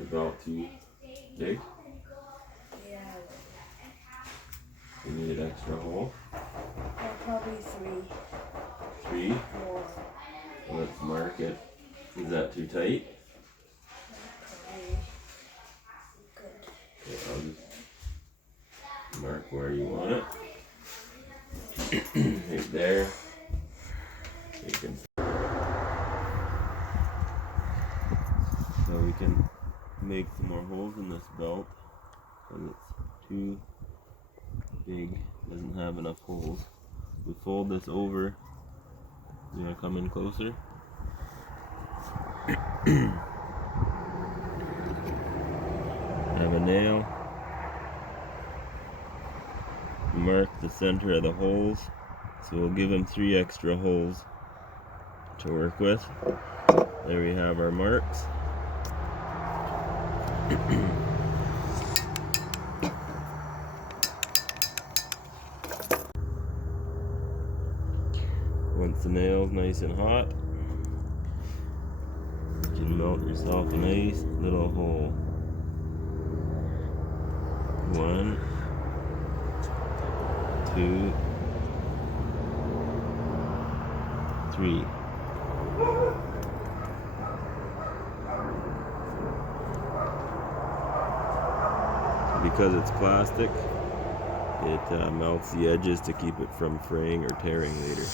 About too big? Yeah. You need an extra hole? Probably 3. 3? 4. Let's mark it. Is that too tight? Probably good. Okay, I'll just mark where you want it. Right there. You can. So we can make some more holes in this belt because it's too big, doesn't have enough holes. We fold this over. You want to come in closer? Have a nail. Mark the center of the holes. So we'll give him 3 extra holes to work with. There we have our marks. Once the nail's nice and hot, you can melt yourself a nice little hole. 1, 2, 3. Because it's plastic, it melts the edges to keep it from fraying or tearing later.